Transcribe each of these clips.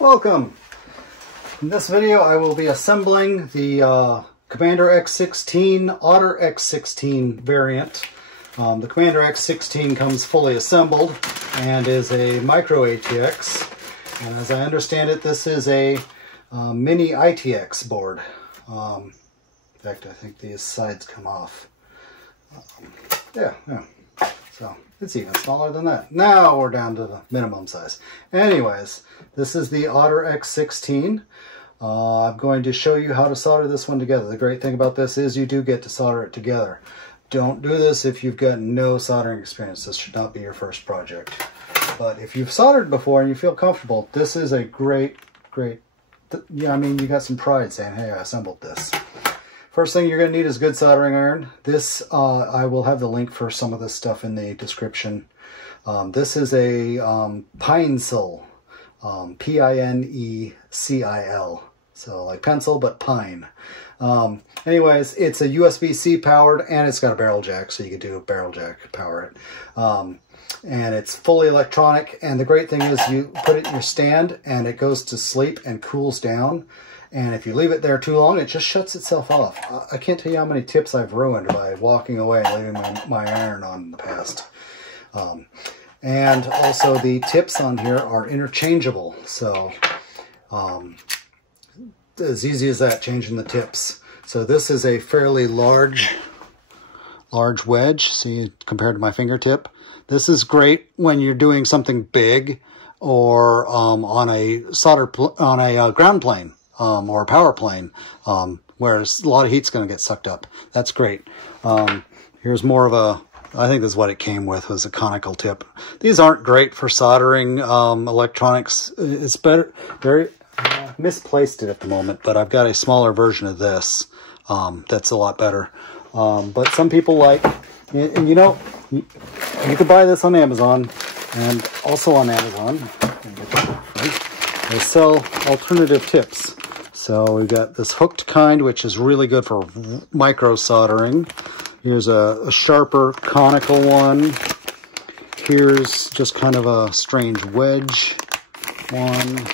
Welcome! In this video I will be assembling the Commander X16 Otter X16 variant. The Commander X16 comes fully assembled and is a MicroITX, and as I understand it, this is a mini ITX board. In fact, I think these sides come off. Yeah. So it's even smaller than that. Now we're down to the minimum size. Anyways, this is the Otter X16. I'm going to show you how to solder this one together. The great thing about this is you do get to solder it together. Don't do this if you've got no soldering experience. This should not be your first project. But if you've soldered before and you feel comfortable, this is a great, yeah, I mean, you got some pride saying, hey, I assembled this. First thing you're going to need is good soldering iron. This, I will have the link for some of this stuff in the description. This is a Pinecil, P-I-N-E-C-I-L. So like pencil, but pine. Anyways, it's a USB-C powered, and it's got a barrel jack, so you can do a barrel jack power it. And it's fully electronic, and the great thing is you put it in your stand, and it goes to sleep and cools down. And if you leave it there too long, it just shuts itself off. I can't tell you how many tips I've ruined by walking away and leaving my iron on in the past. And also the tips on here are interchangeable. So as easy as that, changing the tips. So this is a fairly large wedge, see, compared to my fingertip. This is great when you're doing something big or on a ground plane. Or a power plane, where a lot of heat's going to get sucked up. That's great. Here's more of a, I think this is what it came with, was a conical tip. These aren't great for soldering electronics. It's better, very misplaced it at the moment, but I've got a smaller version of this that's a lot better. But some people like, and you know, you can buy this on Amazon, and also on Amazon, they sell alternative tips. So we've got this hooked kind, which is really good for micro soldering. Here's a sharper conical one. Here's just kind of a strange wedge one.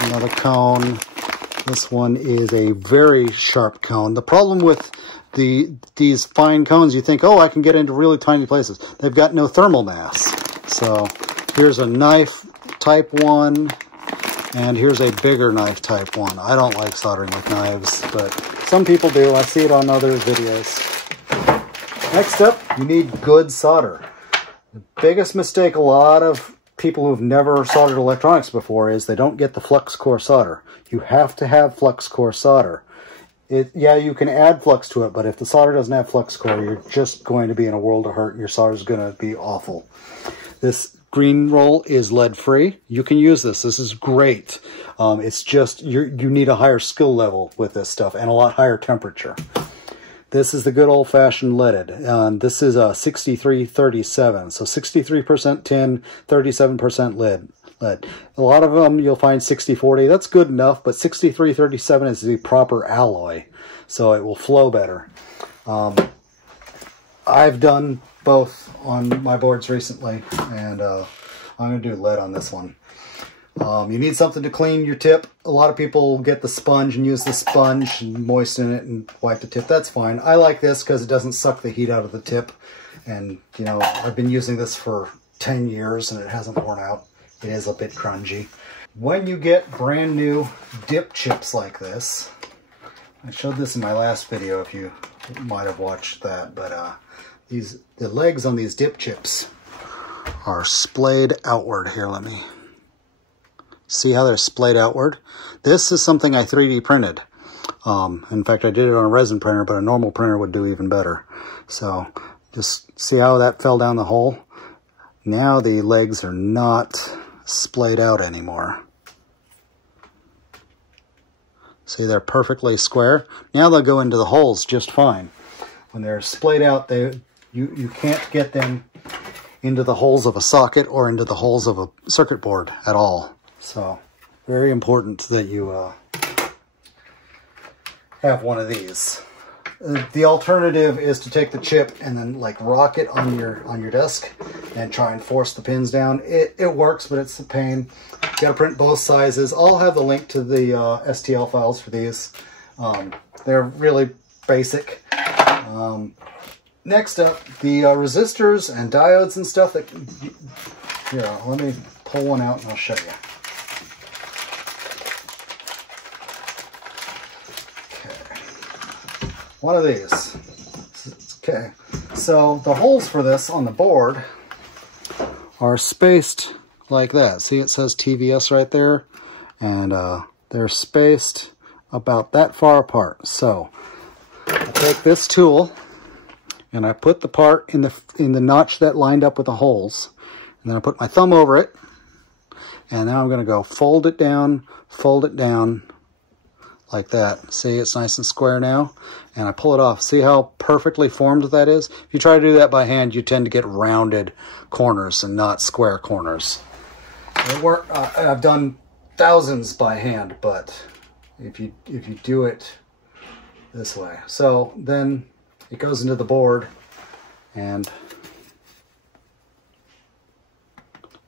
Another cone. This one is a very sharp cone. The problem with these fine cones, you think, oh, I can get into really tiny places. They've got no thermal mass. So here's a knife type one. And here's a bigger knife type one. I don't like soldering with knives, but some people do. I see it on other videos. Next up, you need good solder. The biggest mistake a lot of people who've never soldered electronics before is they don't get the flux core solder. You have to have flux core solder. Yeah, you can add flux to it, but if the solder doesn't have flux core, you're just going to be in a world of hurt, and your solder's going to be awful. This green roll is lead-free. You can use this. This is great. It's just you need a higher skill level with this stuff and a lot higher temperature. This is the good old-fashioned leaded. This is a 6337, so 63% tin, 37% lead. A lot of them you'll find 6040. That's good enough, but 6337 is the proper alloy, so it will flow better. I've done both on my boards recently, and I'm going to do lead on this one. You need something to clean your tip. A lot of people get the sponge and use the sponge and moisten it and wipe the tip. That's fine. I like this because it doesn't suck the heat out of the tip. And, you know, I've been using this for 10 years and it hasn't worn out. It is a bit grungy. When you get brand new dip chips like this, I showed this in my last video if you might have watched that, but the legs on these dip chips are splayed outward. Here, let me see how they're splayed outward. This is something I 3D printed. In fact, I did it on a resin printer, but a normal printer would do even better. So just see how that fell down the hole. Now the legs are not splayed out anymore. See, they're perfectly square. Now they'll go into the holes just fine. When they're splayed out, you can't get them into the holes of a socket or into the holes of a circuit board at all. So, very important that you have one of these. The alternative is to take the chip and then like rock it on your desk and try and force the pins down. It works, but it's a pain. You gotta print both sizes. I'll have the link to the STL files for these. They're really basic. Next up, the resistors and diodes and stuff that... Here, let me pull one out and I'll show you. One of these. Okay, so the holes for this on the board are spaced like that. See, it says TVS right there, and they're spaced about that far apart. So I take this tool and I put the part in the notch that lined up with the holes, and then I put my thumb over it, and now I'm going to go fold it down like that. See, it's nice and square now, and I pull it off. See how perfectly formed that is? If you try to do that by hand, you tend to get rounded corners and not square corners. I've done thousands by hand, but if you do it this way. So then it goes into the board, and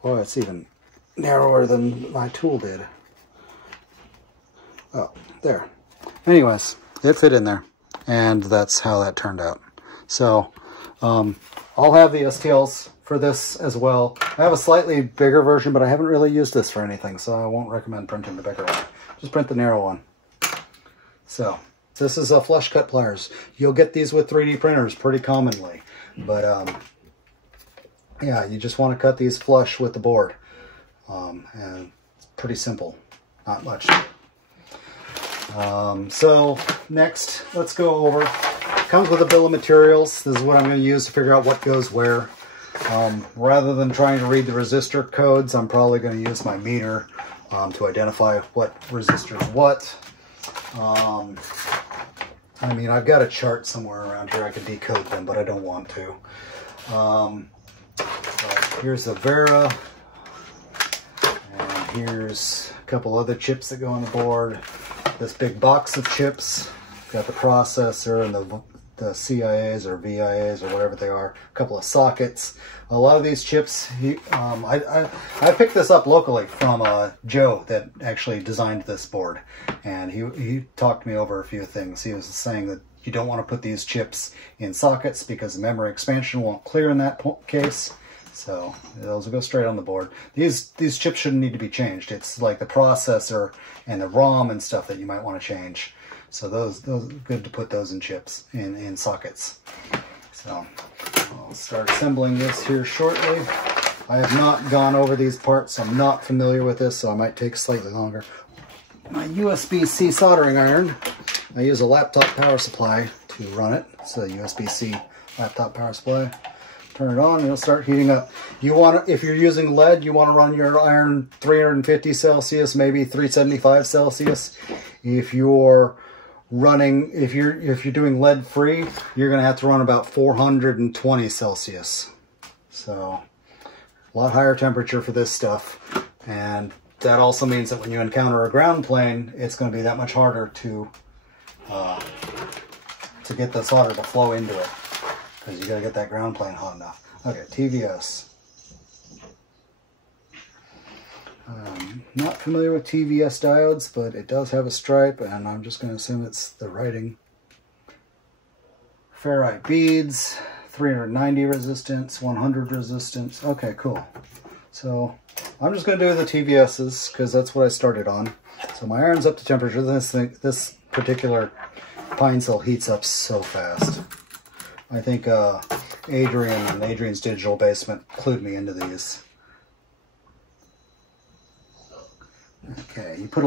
oh, it's even narrower than my tool did. Oh, there. Anyways, it fit in there, and that's how that turned out. So I'll have the STLs for this as well. I have a slightly bigger version, but I haven't really used this for anything, so I won't recommend printing the bigger one. Just print the narrow one. So this is a flush cut pliers. You'll get these with 3D printers pretty commonly, but yeah, you just want to cut these flush with the board, and it's pretty simple, not much. So next, let's go over. It comes with a bill of materials. This is what I'm going to use to figure out what goes where. Rather than trying to read the resistor codes, I'm probably going to use my meter to identify what resistors what. I mean, I've got a chart somewhere around here I could decode them, but I don't want to. Here's the Vera, and here's a couple other chips that go on the board. This big box of chips, got the processor and the CIAs or VIAs or whatever they are, a couple of sockets. A lot of these chips, I picked this up locally from Joe that actually designed this board, and he talked me over a few things. He was saying that you don't want to put these chips in sockets because the memory expansion won't clear in that case. So those will go straight on the board. These chips shouldn't need to be changed. It's like the processor and the ROM and stuff that you might want to change. So those good to put those in chips, in sockets. So I'll start assembling this here shortly. I have not gone over these parts. I'm not familiar with this, so I might take slightly longer. My USB-C soldering iron. I use a laptop power supply to run it. It's a USB-C laptop power supply. Turn it on and it'll start heating up. You want to, if you're using lead, you want to run your iron 350 Celsius, maybe 375 Celsius. If you're running, if you're doing lead free, you're going to have to run about 420 Celsius. So a lot higher temperature for this stuff. And that also means that when you encounter a ground plane, it's going to be that much harder to get the solder to flow into it, because you got to get that ground plane hot enough. Okay, TVS. Not familiar with TVS diodes, but it does have a stripe, and I'm just going to assume it's the writing. Ferrite beads, 390 resistance, 100 resistance. Okay, cool. So I'm just going to do the TVS's because that's what I started on. So my iron's up to temperature. This particular pine cell heats up so fast. I think Adrian and Adrian's Digital Basement clued me into these. Okay, you put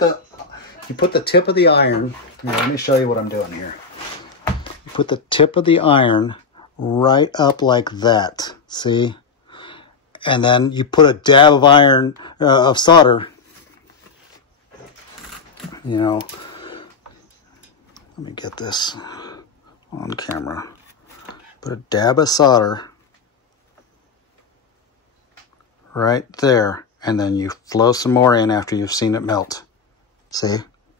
the tip of the iron. Here, let me show you what I'm doing here. You put the tip of the iron right up like that. See? And then you put a dab of iron of solder. You know, let me get this on camera. Put a dab of solder right there, and then you flow some more in after you've seen it melt. See?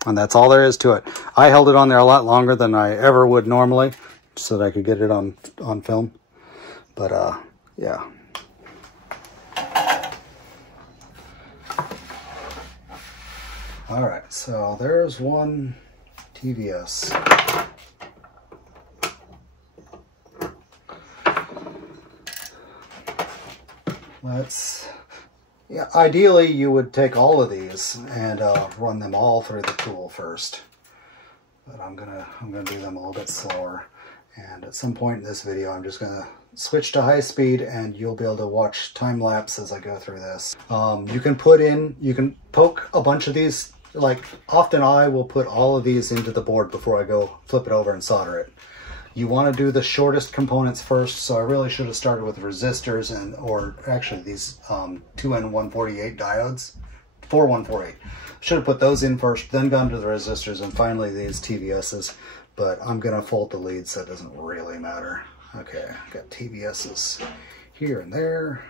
And that's all there is to it. I held it on there a lot longer than I ever would normally, so that I could get it on film. But yeah. All right, so there's one TVS. Yeah, ideally you would take all of these and run them all through the tool first. But I'm gonna do them a little bit slower. And at some point in this video, I'm just gonna switch to high speed, and you'll be able to watch time lapse as I go through this. You can poke a bunch of these. Like, often I will put all of these into the board before I go flip it over and solder it. You want to do the shortest components first, so I really should have started with resistors or actually these 2N148 diodes, 4148. Should have put those in first, then gone to the resistors, and finally these TVSs. But I'm gonna fold the leads, so it doesn't really matter. Okay, I've got TVSs here and there.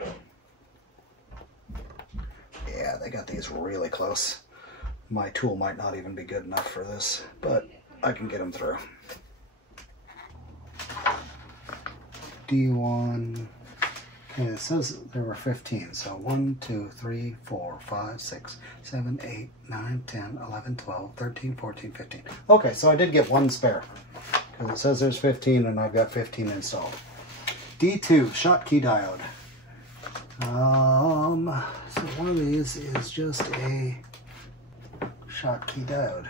Yeah, they got these really close. My tool might not even be good enough for this, but I can get them through. D1, okay, it says there were 15, so 1, 2, 3, 4, 5, 6, 7, 8, 9, 10, 11, 12, 13, 14, 15. Okay, so I did get one spare, because it says there's 15 and I've got 15 installed. D2, Schottky diode. So one of these is just a Schottky diode.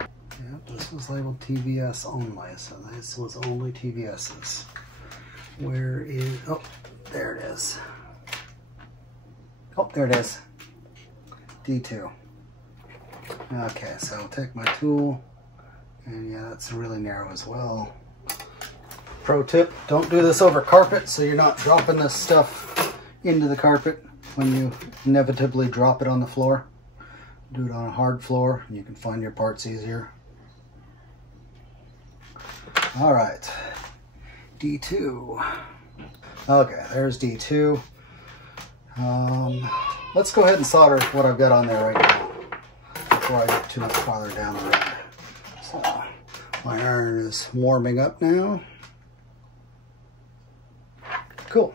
Yep, this was labeled TVS only, so this was only TVS's. Where is, oh, there it is. Oh, there it is. D2. Okay, so I'll take my tool, and yeah, that's really narrow as well. Pro tip, don't do this over carpet, so you're not dropping this stuff into the carpet when you inevitably drop it on the floor. Do it on a hard floor, and you can find your parts easier. All right. D2. Okay, there's D2. Let's go ahead and solder what I've got on there right now before I get too much farther down the road. So my iron is warming up now. Cool.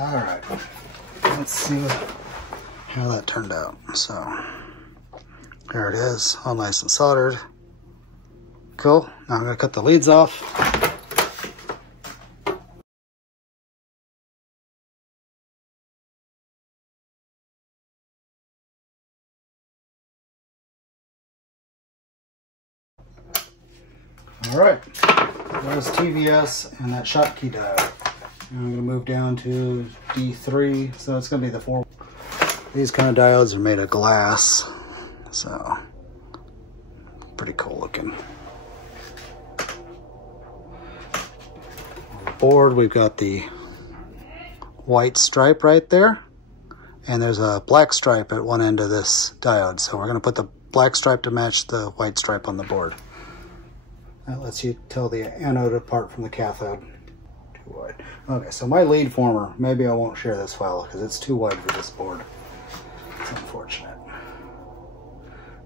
All right, let's see how that turned out. So there it is, all nice and soldered. Cool, now I'm gonna cut the leads off. All right, there's TVS and that Schottky diode. And I'm going to move down to D3, so it's going to be the 4. These kind of diodes are made of glass, so pretty cool looking. On the board, we've got the white stripe right there, and there's a black stripe at one end of this diode, so we're going to put the black stripe to match the white stripe on the board. That lets you tell the anode apart from the cathode. Too wide. Okay, so my lead former, maybe I won't share this file because it's too wide for this board. It's unfortunate.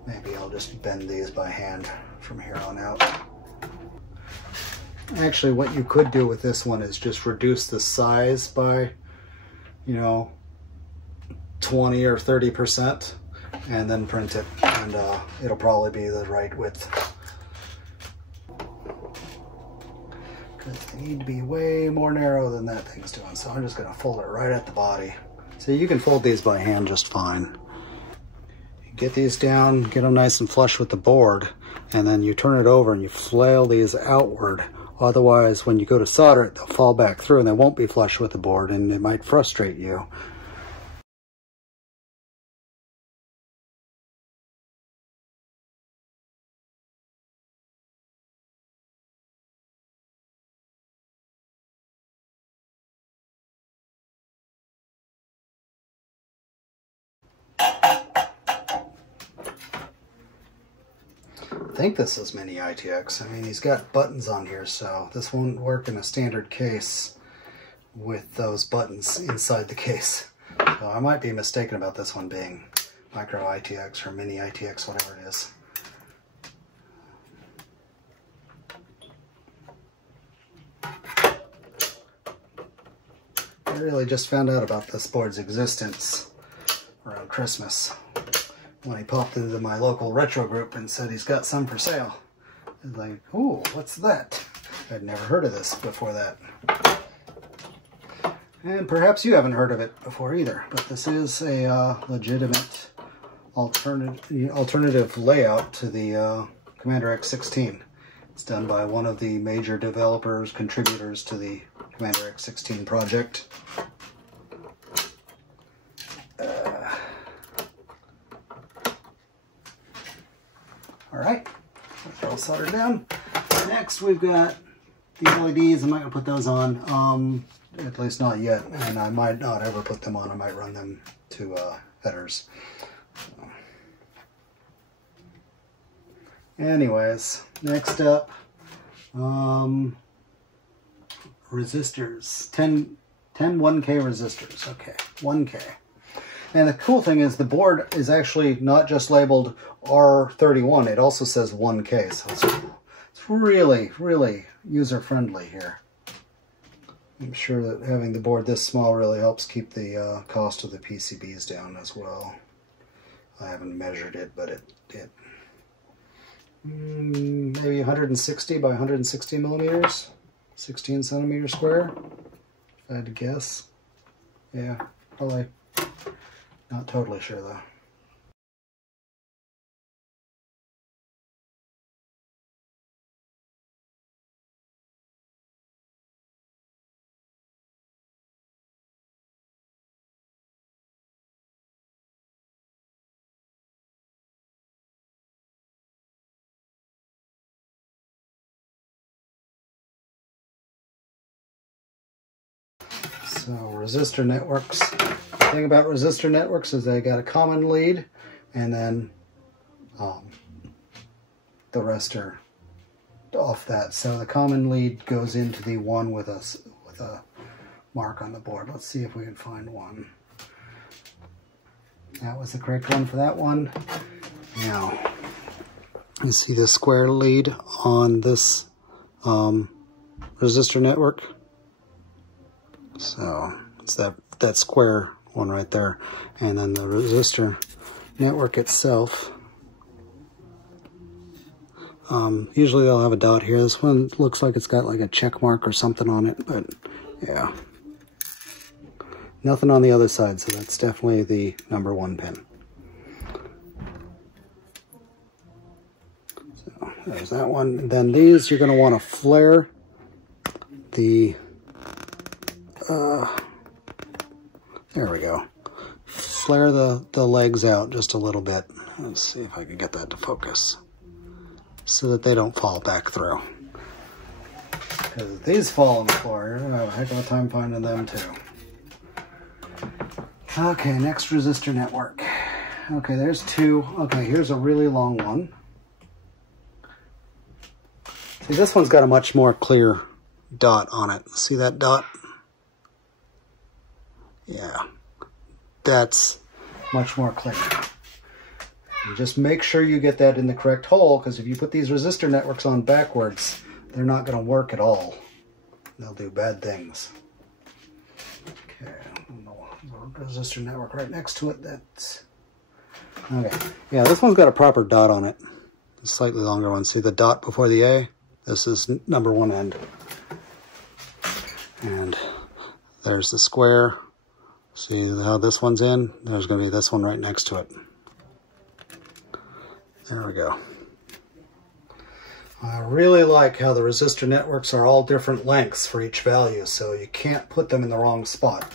Maybe I'll just bend these by hand from here on out. Actually, what you could do with this one is just reduce the size by, you know, 20 or 30% and then print it, and it'll probably be the right width. Because they need to be way more narrow than that thing's doing. So I'm just going to fold it right at the body. So you can fold these by hand just fine. Get these down, get them nice and flush with the board, and then you turn it over and you flail these outward. Otherwise, when you go to solder it, they'll fall back through and they won't be flush with the board, and it might frustrate you. think this is mini ITX. I mean, he's got buttons on here, so this won't work in a standard case with those buttons inside the case. So I might be mistaken about this one being MicroITX or mini ITX, whatever it is. I really just found out about this board's existence around Christmas when he popped into my local retro group and said he's got some for sale. I was like, ooh, what's that? I'd never heard of this before that. And perhaps you haven't heard of it before either, but this is a legitimate alternative layout to the Commander X16. It's done by one of the major developers, contributors to the Commander X16 project. Alright, that's all soldered down. Next we've got the LEDs. I'm not going to put those on, at least not yet, and I might not ever put them on. I might run them to headers. So. Anyways, next up, resistors, 10 1K resistors. Okay, 1K. And the cool thing is the board is actually not just labeled R31, it also says 1K, so it's really, really user-friendly here. I'm sure that having the board this small really helps keep the cost of the PCBs down as well. I haven't measured it, but it maybe 160 by 160 millimeters, 16 centimeters square, if I had to guess. Yeah, probably. Not totally sure though. So resistor networks. The thing about resistor networks is they got a common lead, and then the rest are off that. So the common lead goes into the one with a mark on the board. Let's see if we can find one. That was the correct one for that one. Now you see the square lead on this resistor network. So it's that square one right there, and then the resistor network itself. Usually they'll have a dot here. This one looks like it's got like a check mark or something on it, but yeah, nothing on the other side. So that's definitely the number 1 pin. So there's that one. And then these you're going to want to flare the. There we go. Flare the legs out just a little bit. Let's see if I can get that to focus so that they don't fall back through. Because if these fall on the floor, you're going to have a heck of a time finding them too. Okay, next resistor network. Okay, there's 2. Okay, here's a really long one. See, this one's got a much more clear dot on it. See that dot? Yeah, that's much more clear. And just make sure you get that in the correct hole, because if you put these resistor networks on backwards, they're not going to work at all. They'll do bad things. Okay, resistor network right next to it. That's okay. Yeah, this one's got a proper dot on it. A slightly longer one. See the dot before the A? This is number 1 end. And there's the square. See how this one's in? There's going to be this one right next to it. There we go. I really like how the resistor networks are all different lengths for each value, so you can't put them in the wrong spot.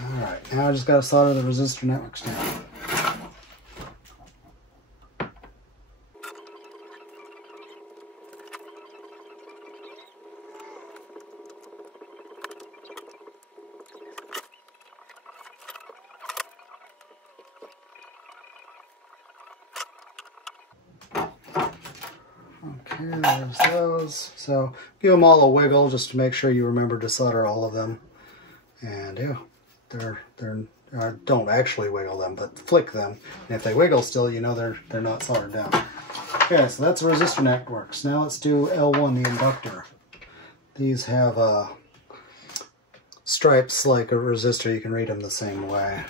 Alright, now I just got to solder the resistor networks down. And there's those. So give them all a wiggle just to make sure you remember to solder all of them. And yeah, don't actually wiggle them, but flick them. And if they wiggle still, you know they're not soldered down. Okay, so that's resistor networks. Now let's do L1, the inductor. These have stripes like a resistor. You can read them the same way.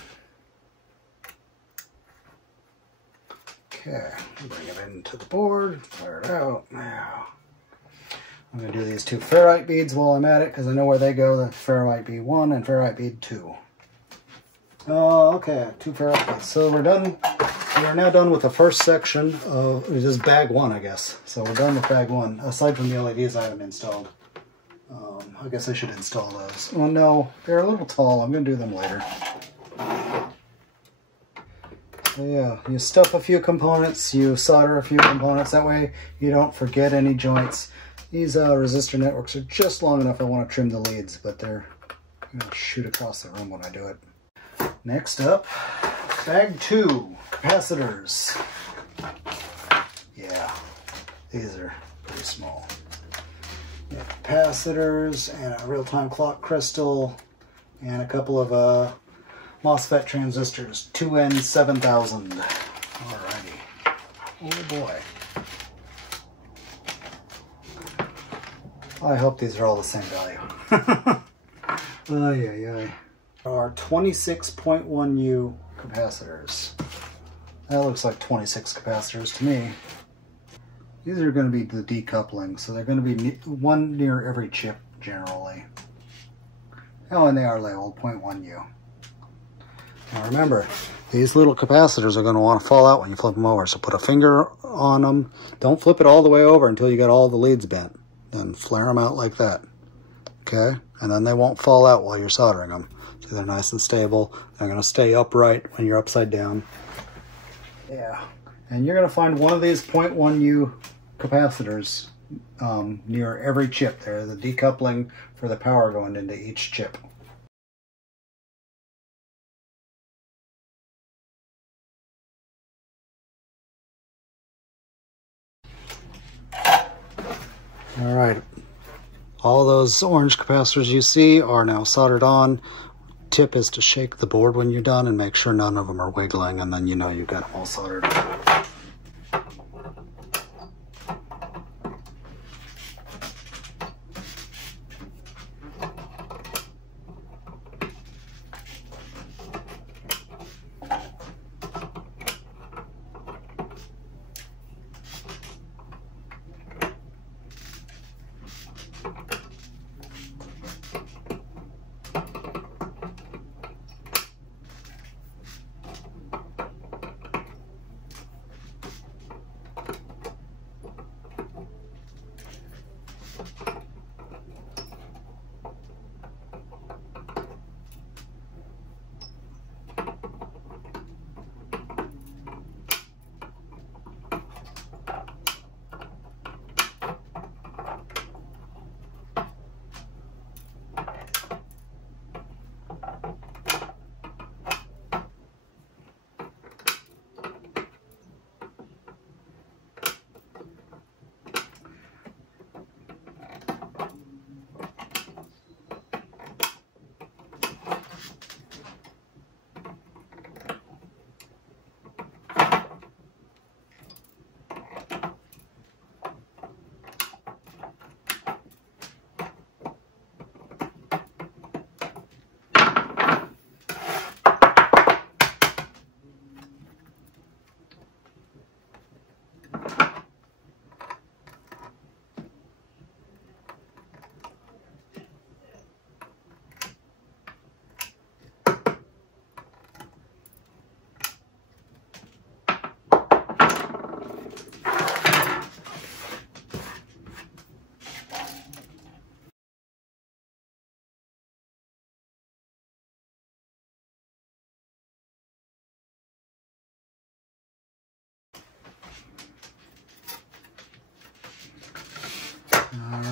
Okay, bring it into the board, fire it out. Now, I'm going to do these two ferrite beads while I'm at it because I know where they go, the ferrite bead 1 and ferrite bead 2. Okay, 2 ferrite beads. So we're done. We are now done with the first section of this is bag 1, I guess. So we're done with bag 1, aside from the LEDs I haven't installed. I guess I should install those. Oh no, they're a little tall. I'm going to do them later. So yeah, you stuff a few components, you solder a few components. That way you don't forget any joints. These resistor networks are just long enough I want to trim the leads, but they're going to shoot across the room when I do it. Next up, bag 2, capacitors. Yeah, these are pretty small. Yeah, capacitors and a real-time clock crystal and a couple of MOSFET transistors, 2N7000. Alrighty. Oh boy. I hope these are all the same value. Ay, ay, ay. There are 26.1U capacitors. That looks like 26 capacitors to me. These are going to be the decoupling, so they're going to be one near every chip generally. Oh, and they are labeled 0.1U. Now remember, these little capacitors are going to want to fall out when you flip them over, so put a finger on them. Don't flip it all the way over until you get all the leads bent. Then flare them out like that. Okay? And then they won't fall out while you're soldering them. So they're nice and stable. They're going to stay upright when you're upside down. Yeah. And you're going to find one of these 0.1U capacitors near every chip there. The decoupling for the power going into each chip. All right, all those orange capacitors you see are now soldered on. Tip is to shake the board when you're done and make sure none of them are wiggling, and then you know you've got them all soldered.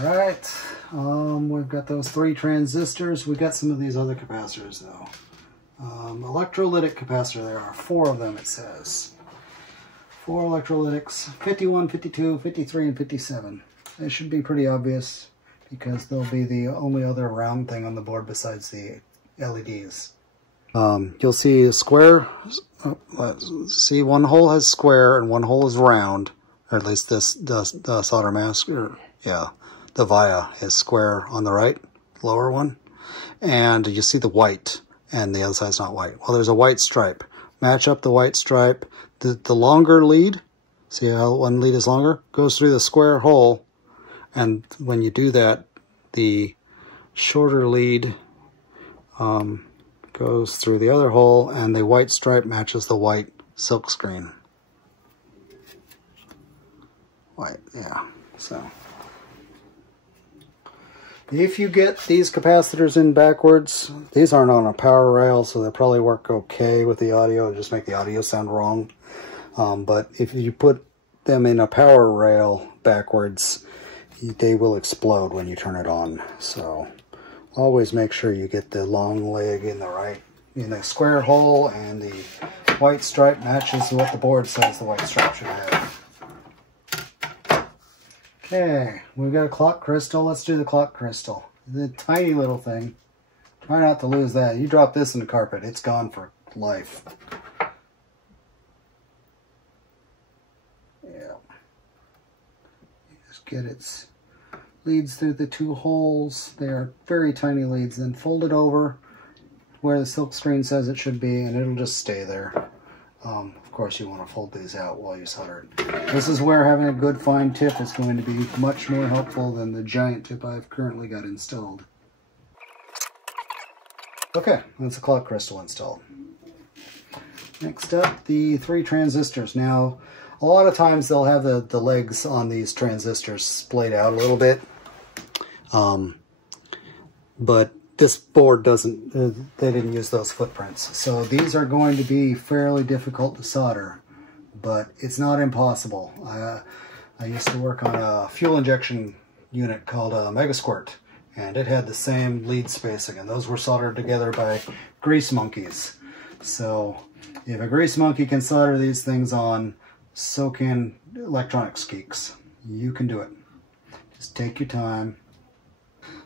Alright, we've got those 3 transistors. We've got some of these other capacitors though. Electrolytic capacitor, there are 4 of them it says. 4 electrolytics, 51, 52, 53, and 57. They should be pretty obvious because they'll be the only other round thing on the board besides the LEDs. You'll see a square. See, one hole has square and one hole is round. Or at least this the solder mask, or yeah, the via is square on the right, lower one. And you see the white, and the other side's not white. Well, there's a white stripe. Match up the white stripe. The longer lead, see how one lead is longer, goes through the square hole. And when you do that, the shorter lead goes through the other hole, and the white stripe matches the white silk screen. White, yeah. So if you get these capacitors in backwards, these aren't on a power rail, so they probably work okay with the audio, just make the audio sound wrong. But if you put them in a power rail backwards, they will explode when you turn it on. So always make sure you get the long leg in the square hole, and the white stripe matches what the board says the white stripe should have. Okay, we've got a clock crystal. Let's do the clock crystal. The tiny little thing. Try not to lose that. You drop this in the carpet, it's gone for life. Yeah. Just get its leads through the 2 holes. They are very tiny leads. Then fold it over where the silk screen says it should be, and it'll just stay there. Of course, you want to fold these out while you solder it. This is where having a good fine tip is going to be much more helpful than the giant tip I've currently got installed. Okay, that's the clock crystal installed. Next up, the 3 transistors. Now, a lot of times they'll have the legs on these transistors splayed out a little bit. But this board doesn't, they didn't use those footprints. So these are going to be fairly difficult to solder, but it's not impossible. I used to work on a fuel injection unit called a Mega Squirt, and it had the same lead spacing, and those were soldered together by grease monkeys. So if a grease monkey can solder these things on, so can electronics geeks. You can do it. Just take your time.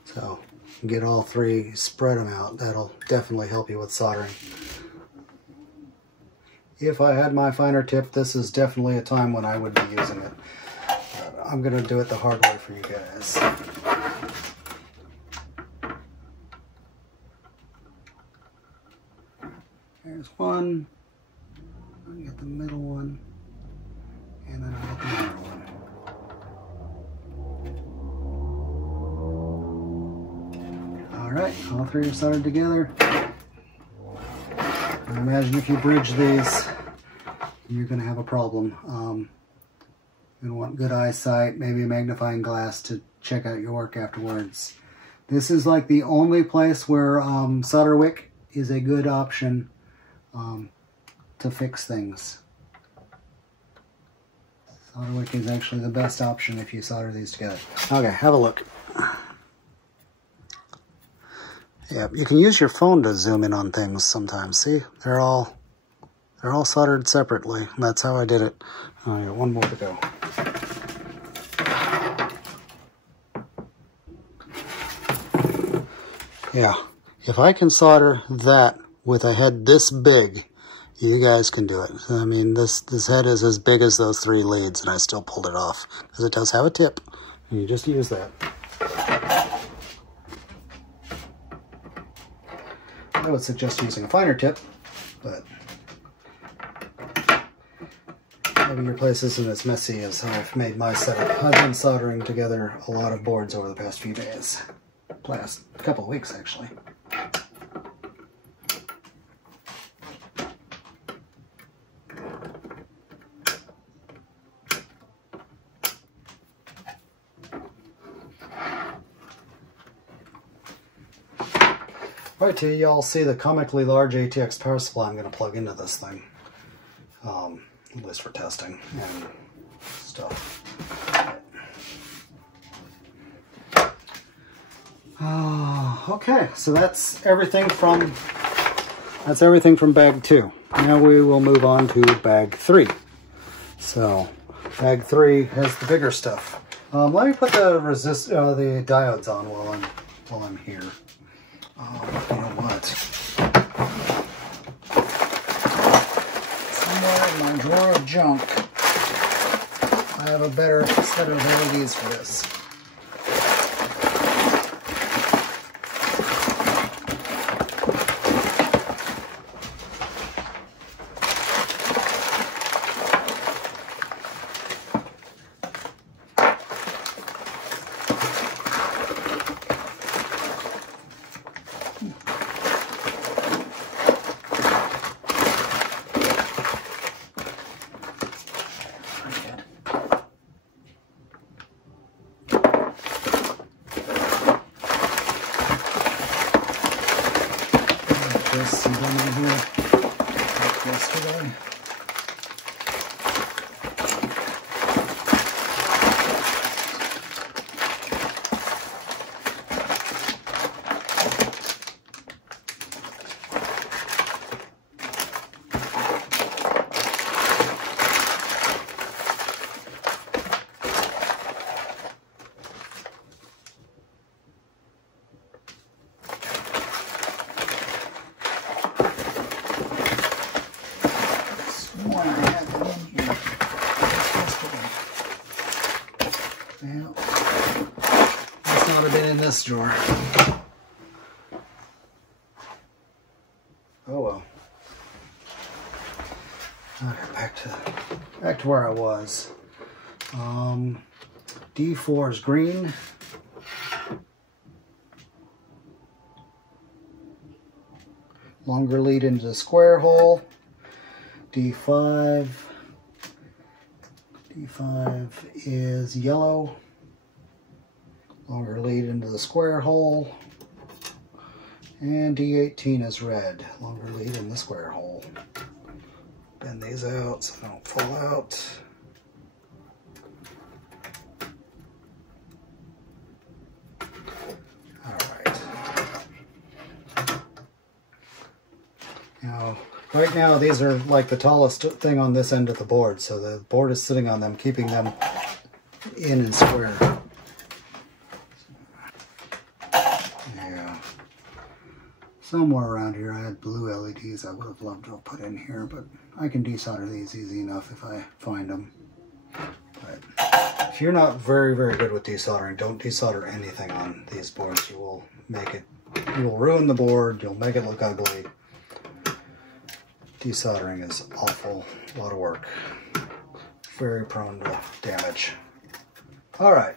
So get all 3, spread them out. That'll definitely help you with soldering. If I had my finer tip, this is definitely a time when I would be using it. But I'm going to do it the hard way for you guys. There's one. I got the middle one. And then I got the other one. Alright, all 3 are soldered together. I imagine if you bridge these, you're going to have a problem. You're going to want good eyesight, maybe a magnifying glass to check out your work afterwards. This is like the only place where solder wick is a good option to fix things. Solder wick is actually the best option if you solder these together. Okay, have a look. Yeah, you can use your phone to zoom in on things sometimes. See, they're all soldered separately. That's how I did it. Oh, I got one more to go. Yeah, if I can solder that with a head this big, you guys can do it. I mean, this head is as big as those 3 leads, and I still pulled it off because it does have a tip, and you just use that. I would suggest using a finer tip, but maybe your place isn't as messy as I've made my setup. I've been soldering together a lot of boards over the past few days. Last couple of weeks, actually. Right here, y'all see the comically large ATX power supply I'm going to plug into this thing. At least for testing and stuff. Okay, so that's everything from bag 2. Now we will move on to bag 3. So bag 3 has the bigger stuff. Let me put the the diodes on while I'm here. You know what? Somewhere in my drawer of junk, I have a better set of LEDs for this. This and done in here like yesterday. This drawer. Oh well. Okay, back to where I was. D4 is green. Longer lead into the square hole. D5 is yellow. Longer lead into the square hole. And D18 is red. Longer lead in the square hole. Bend these out so they don't fall out. Alright. Now, right now these are like the tallest thing on this end of the board, so the board is sitting on them, keeping them in and square. Somewhere around here I had blue LEDs I would have loved to have put in here, but I can desolder these easy enough if I find them. But if you're not very good with desoldering, don't desolder anything on these boards. You will ruin the board, you'll make it look ugly. Desoldering is awful, a lot of work. Very prone to damage. Alright,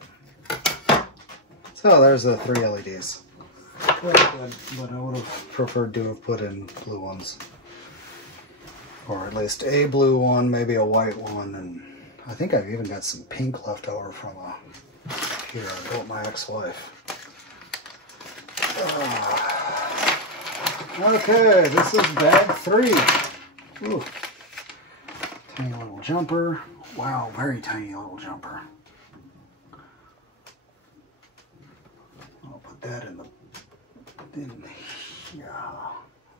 so there's the 3 LEDs. But I would have preferred to have put in blue ones. Or at least a blue one, maybe a white one, and I think I've even got some pink left over from here I built my ex-wife. Okay, this is bag 3. Ooh. Tiny little jumper. Wow, very tiny little jumper. I'll put that in here.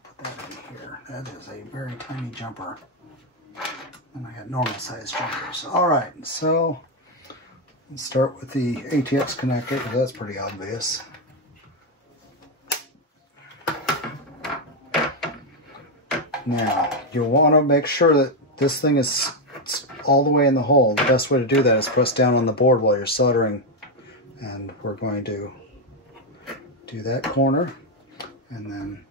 Put that in here. That is a very tiny jumper. And I got normal size jumpers. Alright, so let's start with the ATX connector, because that's pretty obvious. Now, you'll want to make sure that this thing is all the way in the hole. The best way to do that is press down on the board while you're soldering. And we're going to do that corner. And then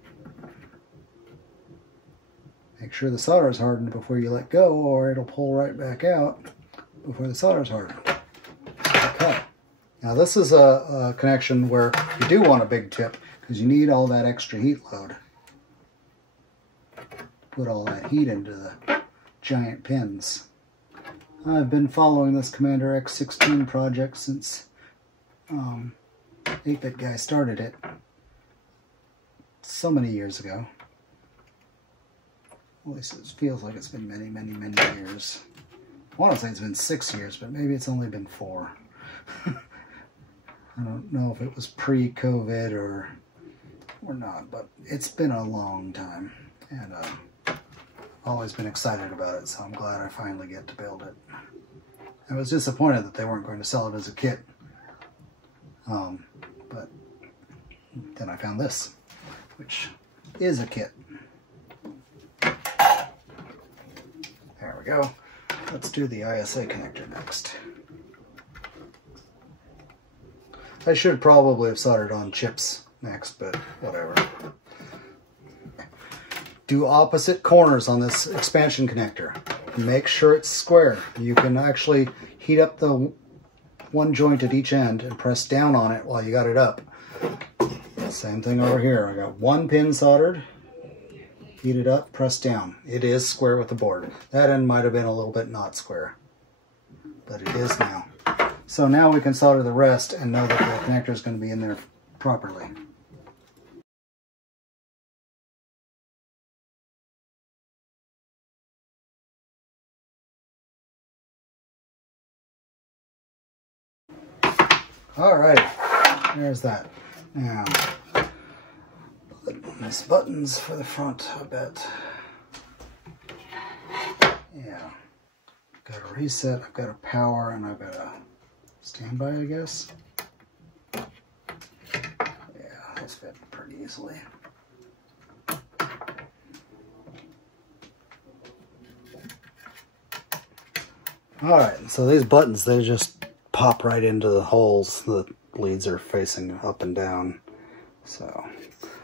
make sure the solder is hardened before you let go, or it'll pull right back out before the solder is hardened. Okay. Now this is a connection where you do want a big tip, because you need all that extra heat load. Put all that heat into the giant pins. I've been following this Commander X16 project since 8-Bit Guy started it so many years ago. At least it feels like it's been many years. I want to say it's been 6 years, but maybe it's only been 4. I don't know if it was pre-COVID or not, but it's been a long time. And always been excited about it, so I'm glad I finally get to build it. I was disappointed that they weren't going to sell it as a kit, but then I found this, which is a kit. There we go. Let's do the ISA connector next. I should probably have soldered on chips next, but whatever. Do opposite corners on this expansion connector. Make sure it's square. You can actually heat up the one joint at each end and press down on it while you got it up. Same thing over here. I got one pin soldered, heat it up, press down. It is square with the board. That end might have been a little bit not square, but it is now. So now we can solder the rest and know that the connector is going to be in there properly. All right, there's that. Now, nice buttons for the front, I bet. Yeah, got a reset, I've got a power, and I've got a standby, I guess. Yeah, those fit pretty easily. All right, so these buttons, they just pop right into the holes. The leads are facing up and down. So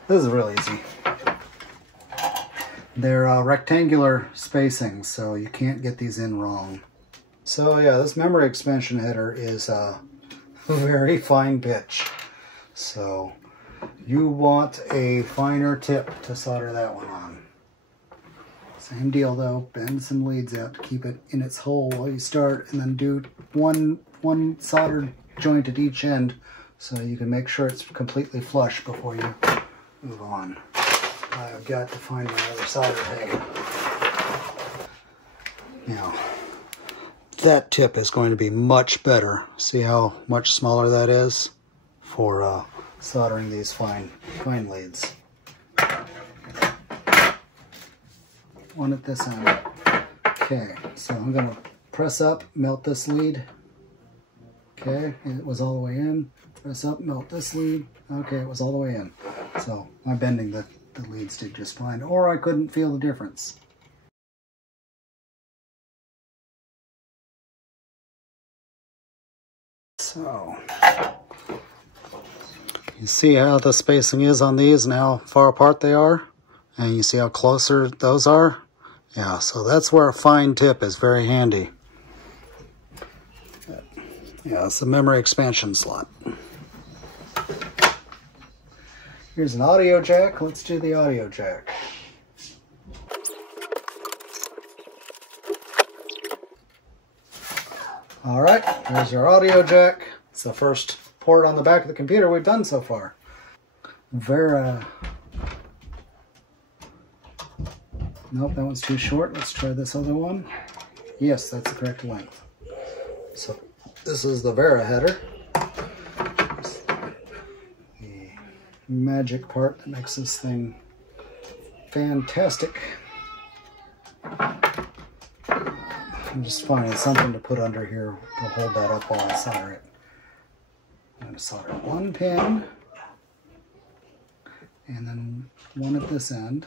this is real easy. They're rectangular spacing, so you can't get these in wrong. So yeah, this memory expansion header is a very fine pitch. So you want a finer tip to solder that one on. Same deal though, bend some leads out to keep it in its hole while you start, and then do one soldered joint at each end so you can make sure it's completely flush before you move on. I've got to find my other solder head. Now, that tip is going to be much better. See how much smaller that is for soldering these fine leads. One at this end. Okay, so I'm going to press up, melt this lead. Okay, it was all the way in. Press up, melt this lead. Okay, it was all the way in. So my bending the leads did just fine, or I couldn't feel the difference. So you see how the spacing is on these and how far apart they are, and you see how closer those are. Yeah, so that's where a fine tip is very handy. Yeah, it's the memory expansion slot. Here's an audio jack. Let's do the audio jack. All right, there's your audio jack. It's the first port on the back of the computer we've done so far. Vera. Nope, that one's too short. Let's try this other one. Yes, that's the correct length. So this is the Vera header. The magic part that makes this thing fantastic. I'm just finding something to put under here to hold that up while I solder it. I'm going to solder one pin and then one at this end.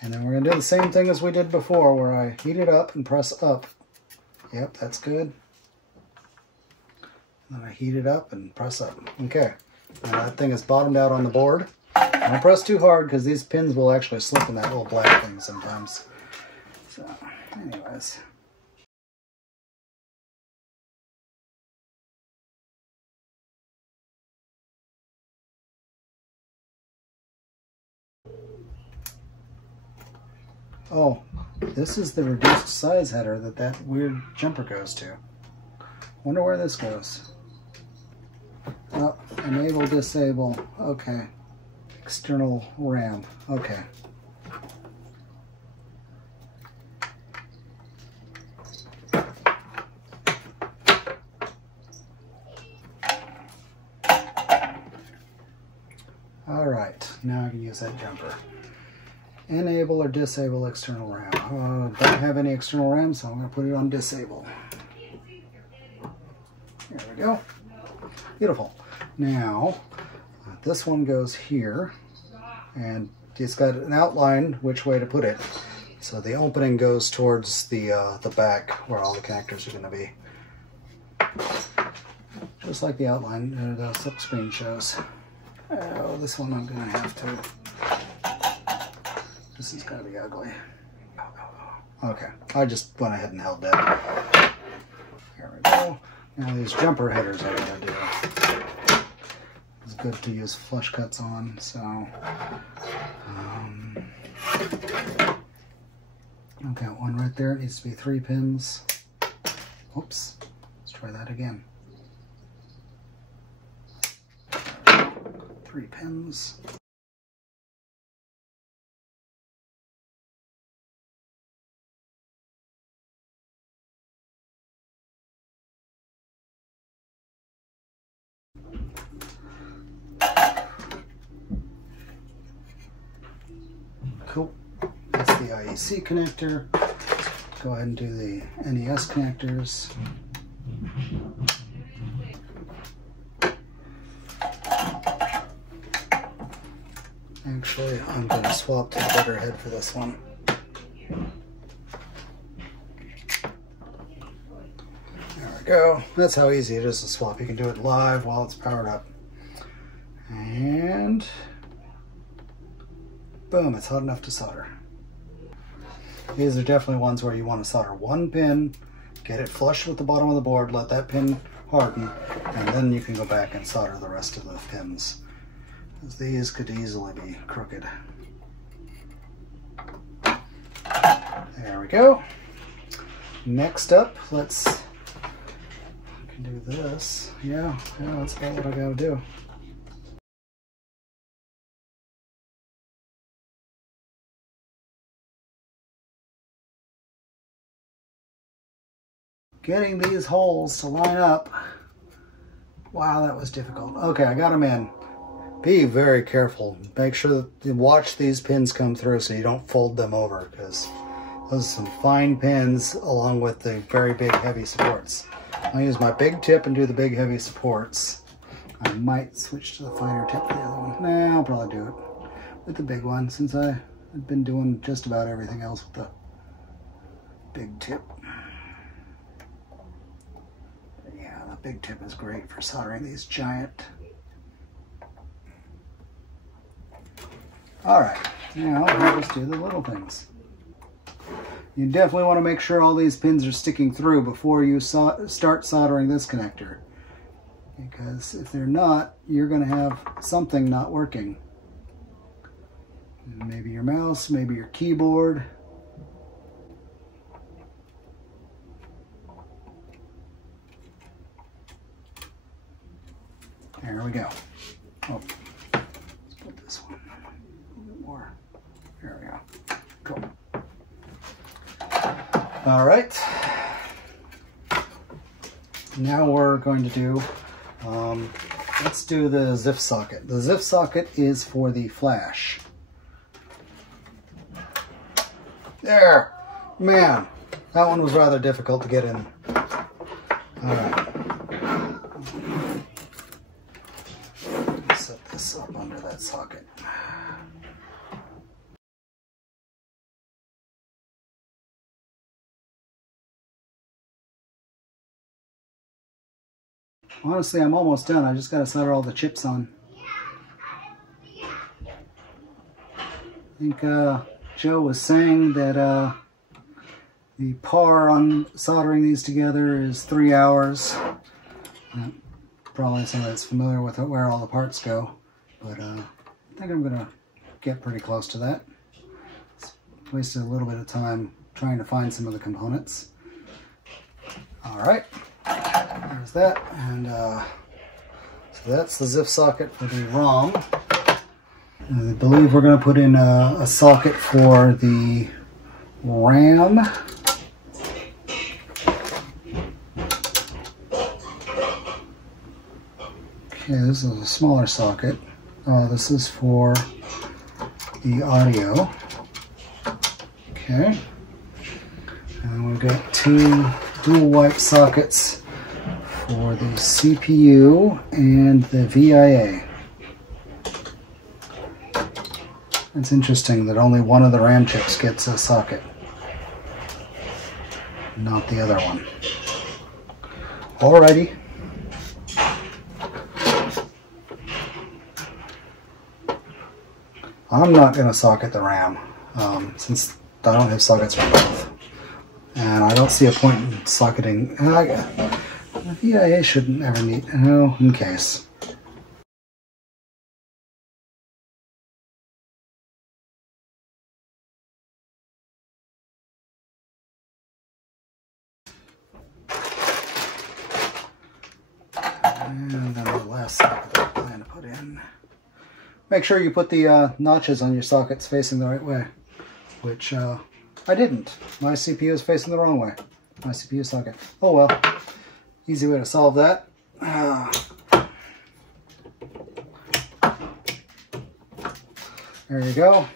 And then we're going to do the same thing as we did before, where I heat it up and press up. Yep, that's good. And then I heat it up and press up. Okay, now that thing is bottomed out on the board. Don't press too hard because these pins will actually slip in that little black thing sometimes. So, anyways. Oh, this is the reduced size header that weird jumper goes to. Wonder where this goes. Oh, enable, disable. Okay. External RAM. Okay. All right, now I can use that jumper. Enable or disable external RAM. Don't have any external RAM, so I'm going to put it on disable. There we go. Beautiful. Now, this one goes here, and it's got an outline which way to put it. So the opening goes towards the back where all the connectors are going to be. Just like the outline the silk screen shows. Oh, this one I'm going to have to... This is going to be ugly. Okay, I just went ahead and held that. There we go. Now these jumper headers I gotta do. It's good to use flush cuts on, so... I've got one right there. It needs to be 3 pins. Oops. Let's try that again. 3 pins. Cool. That's the IEC connector. Go ahead and do the NES connectors. Actually, I'm going to swap to the better head for this one. There we go. That's how easy it is to swap. You can do it live while it's powered up. And boom, it's hot enough to solder. These are definitely ones where you want to solder one pin, get it flush with the bottom of the board, let that pin harden, and then you can go back and solder the rest of the pins. Because these could easily be crooked. There we go. Next up, I can do this. Yeah, that's about what I gotta do. Getting these holes to line up. Wow, that was difficult. Okay, I got them in. Be very careful. Make sure that you watch these pins come through so you don't fold them over, because those are some fine pins along with the very big heavy supports. I'll use my big tip and do the big heavy supports. I might switch to the finer tip for the other one. Nah, I'll probably do it with the big one since I've been doing just about everything else with the big tip. Yeah, the big tip is great for soldering these giant. Alright, now we'll just do the little things. You definitely want to make sure all these pins are sticking through before you start soldering this connector. Because if they're not, you're going to have something not working. Maybe your mouse, maybe your keyboard. There we go. Oh, let's put this one a little bit more. There we go. Cool. All right. Now we're going to do, let's do the ZIF socket. The ZIF socket is for the flash. There! Man, that one was rather difficult to get in. All right. Set this up under that socket. Honestly, I'm almost done. I just got to solder all the chips on. I think Joe was saying that the par on soldering these together is 3 hours. Probably somebody that's familiar with where all the parts go, but I think I'm going to get pretty close to that. Wasted a little bit of time trying to find some of the components. All right. There's that, and so that's the ZIF socket for the ROM. I believe we're going to put in a socket for the RAM. Okay, this is a smaller socket. This is for the audio. Okay. And we've got two dual wipe sockets for the CPU and the VIA. It's interesting that only one of the RAM chips gets a socket, not the other one. Alrighty. I'm not going to socket the RAM since I don't have sockets for both. And I don't see a point in socketing. The VIA shouldn't ever need, in case. And then the last socket that I plan to put in. Make sure you put the notches on your sockets facing the right way, which I didn't. My CPU is facing the wrong way. My CPU socket. Oh well. Easy way to solve that. There you go.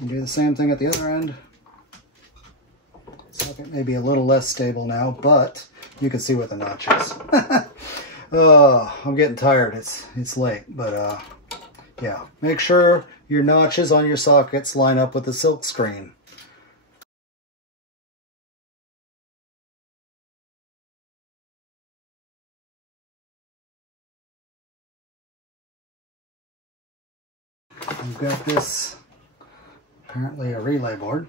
You do the same thing at the other end. Socket may be a little less stable now, but you can see what the notch is. Oh, I'm getting tired. It's late, but yeah. Make sure your notches on your sockets line up with the silk screen. We've got this, apparently a relay board.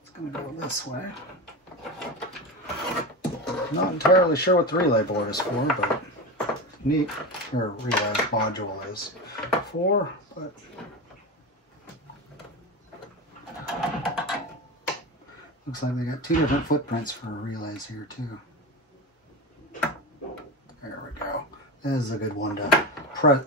It's going to go this way. Not entirely sure what the relay board is for, but neat, or relay module is for, but looks like they got two different footprints for relays here too. There we go. That is a good one to press.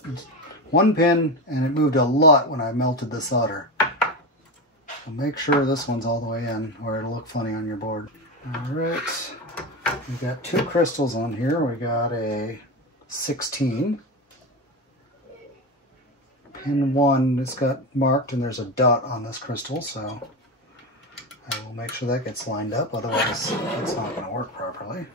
One pin, and it moved a lot when I melted the solder. So make sure this one's all the way in, or it'll look funny on your board. Alright, we've got two crystals on here. We got a 16. Pin 1, it's got marked, and there's a dot on this crystal, so I will make sure that gets lined up, otherwise it's not going to work properly.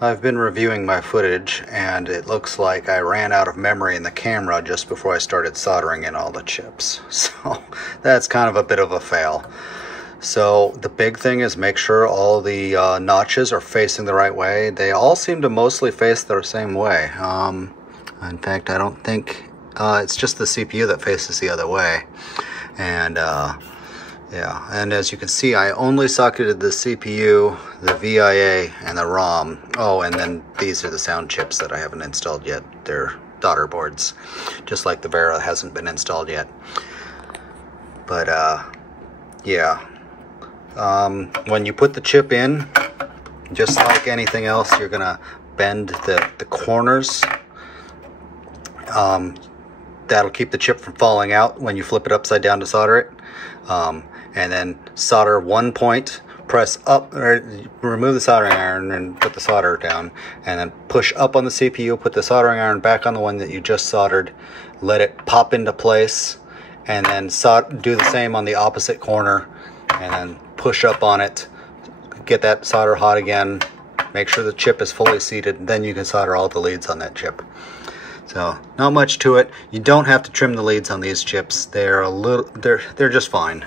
I've been reviewing my footage, and it looks like I ran out of memory in the camera just before I started soldering in all the chips. So that's kind of a bit of a fail. So the big thing is make sure all the notches are facing the right way. They all seem to mostly face the same way. In fact, I don't think it's just the CPU that faces the other way. And yeah, and as you can see, I only socketed the CPU, the VIA, and the ROM. Oh, and then these are the sound chips that I haven't installed yet. They're daughter boards, just like the Vera hasn't been installed yet. But yeah, when you put the chip in, just like anything else, you're gonna bend the corners. That'll keep the chip from falling out when you flip it upside down to solder it. And then solder one point, press up, or remove the soldering iron and put the solder down, and then push up on the CPU, put the soldering iron back on the one that you just soldered, let it pop into place, and then do the same on the opposite corner, and then push up on it, get that solder hot again, make sure the chip is fully seated, then you can solder all the leads on that chip. So not much to it. You don't have to trim the leads on these chips. They're just fine.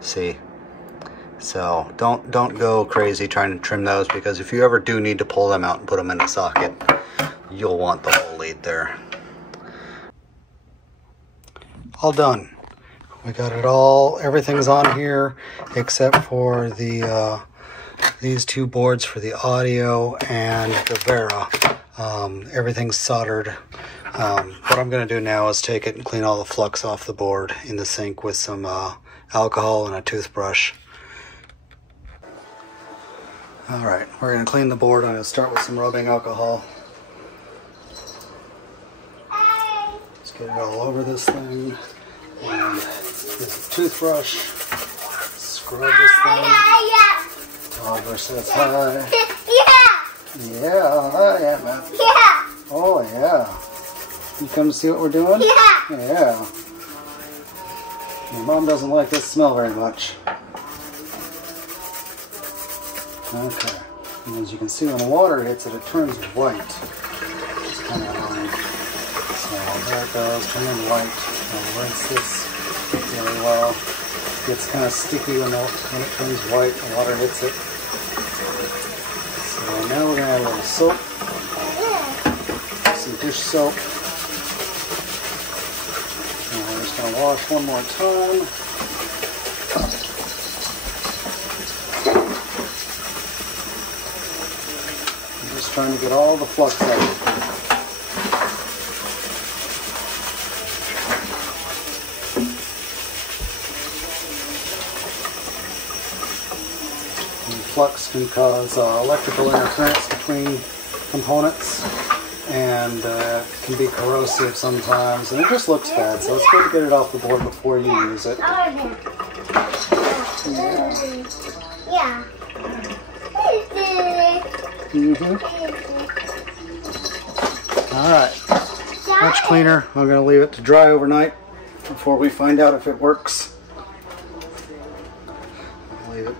See, so don't go crazy trying to trim those, because if you ever do need to pull them out and put them in a socket, you'll want the whole lead there. All done. We got it all. Everything's on here except for the these two boards for the audio and the Vera. Everything's soldered. What I'm going to do now is take it and clean all the flux off the board in the sink with some alcohol and a toothbrush. Alright, we're going to clean the board. I'm going to start with some rubbing alcohol. Just get it all over this thing. And with a toothbrush, scrub this thing. Oliver says hi. Yeah, hi, Aunt Matt. Yeah. Oh, yeah. You come to see what we're doing? Yeah. Yeah. My mom doesn't like this smell very much. Okay. And as you can see, when the water hits it, it turns white. It's kind of annoying. So there it goes, turning white. I'll rinse this really well. It gets kind of sticky when it turns white, the water hits it. So now we're going to add a little soap. Some dish soap. And we're just going to wash one more time. Trying to get all the flux out. And flux can cause electrical interference between components and can be corrosive sometimes, and it just looks bad, so it's good to get it off the board before you use it. Yeah. Alright, much cleaner. I'm going to leave it to dry overnight before we find out if it works. I'll leave it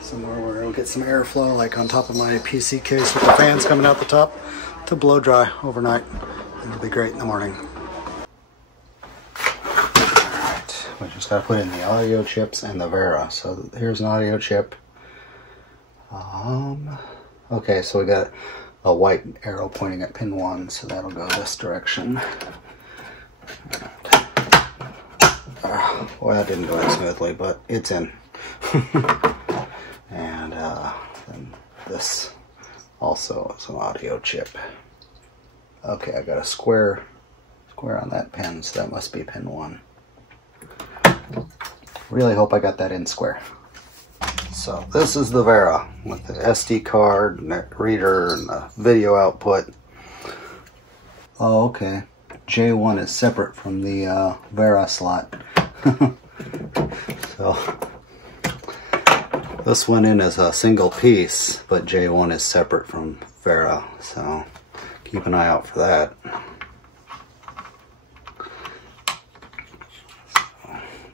somewhere where it'll get some airflow, like on top of my PC case with the fans coming out the top, to blow dry overnight. It'll be great in the morning. Alright, we just got to put in the audio chips and the Vera. So here's an audio chip. Okay, so we got a white arrow pointing at pin 1, so that'll go this direction. Well, that didn't go in smoothly, but it's in. And then this also is an audio chip. Okay, I got a square on that pin, so that must be pin 1. Really hope I got that in square. So this is the Vera with the SD card and the reader and the video output. Oh, okay. J1 is separate from the Vera slot. So this went in as a single piece, but J1 is separate from Vera. So keep an eye out for that.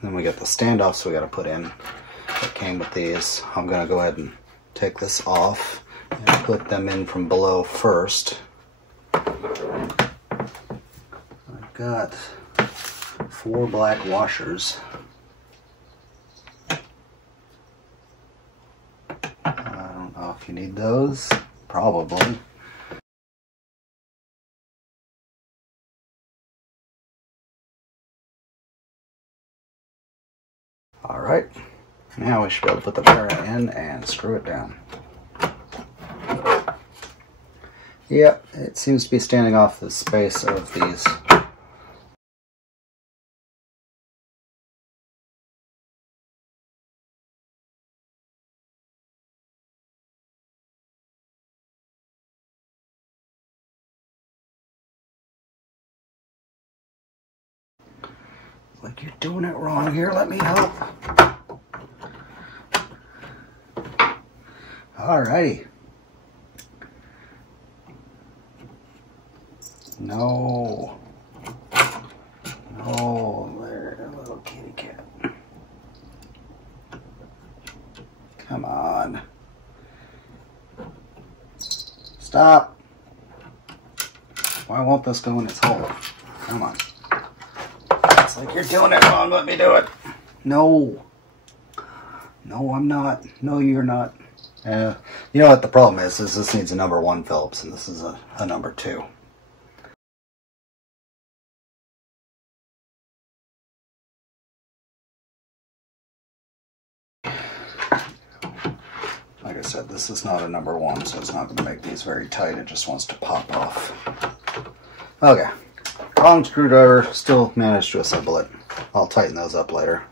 Then we got the standoffs we got to put in. That came with these. I'm going to go ahead and take this off and put them in from below first. I've got 4 black washers. I don't know if you need those. Probably. Alright. Now we should be able to put the Vera in and screw it down. Yep, it seems to be standing off the space of these. Like you're doing it wrong here, let me help. Alrighty. No. No, there, little kitty cat. Come on. Stop. Why won't this go in its hole? Come on. It's like you're doing it wrong, let me do it. No. No, I'm not. No, you're not. You know what the problem is this needs a number 1 Phillips, and this is a number 2. Like I said, this is not a number 1, so it's not going to make these very tight. It just wants to pop off. Okay. Wrong screwdriver, still managed to assemble it. I'll tighten those up later.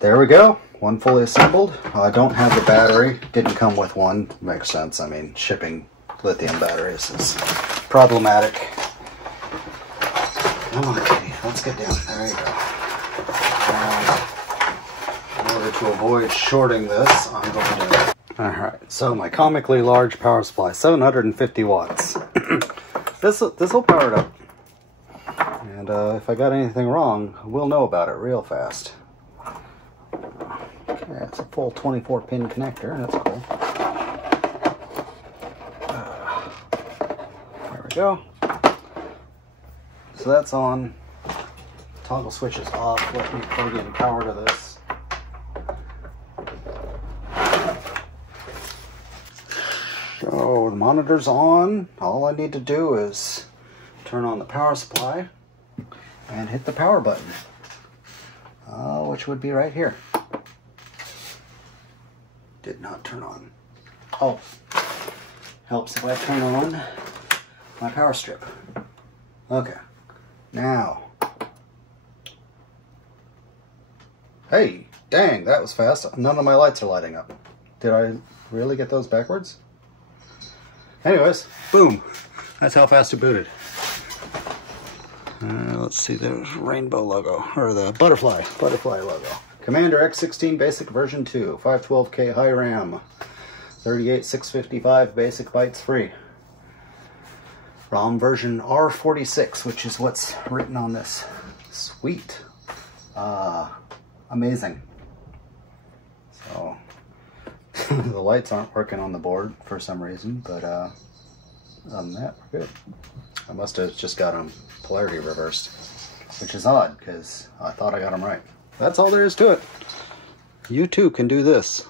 There we go. 1 fully assembled. I don't have the battery. Didn't come with one. Makes sense. I mean, shipping lithium batteries is problematic. Come on, kitty. Let's get down. There you go. In order to avoid shorting this, I'm going to... Alright, so my comically large power supply, 750 watts. This will power it up. And And if I got anything wrong, we'll know about it real fast. Okay, it's a full 24-pin connector. That's cool. There we go. So that's on. Toggle switch is off. Let me plug in power to this. So the monitor's on. All I need to do is turn on the power supply and hit the power button, which would be right here. Did not turn on. Oh, helps if I turn on my power strip. Okay, now. Hey, dang, that was fast. None of my lights are lighting up. Did I really get those backwards? Anyways, boom. That's how fast it booted. Let's see, there's rainbow logo, or the butterfly logo. Commander X16 basic version 2, 512K high RAM, 38655 basic bytes free. ROM version R46, which is what's written on this. Sweet. Amazing. So, the lights aren't working on the board for some reason, but other than that, we're good. I must have just got them polarity reversed, which is odd because I thought I got them right. That's all there is to it. You too can do this.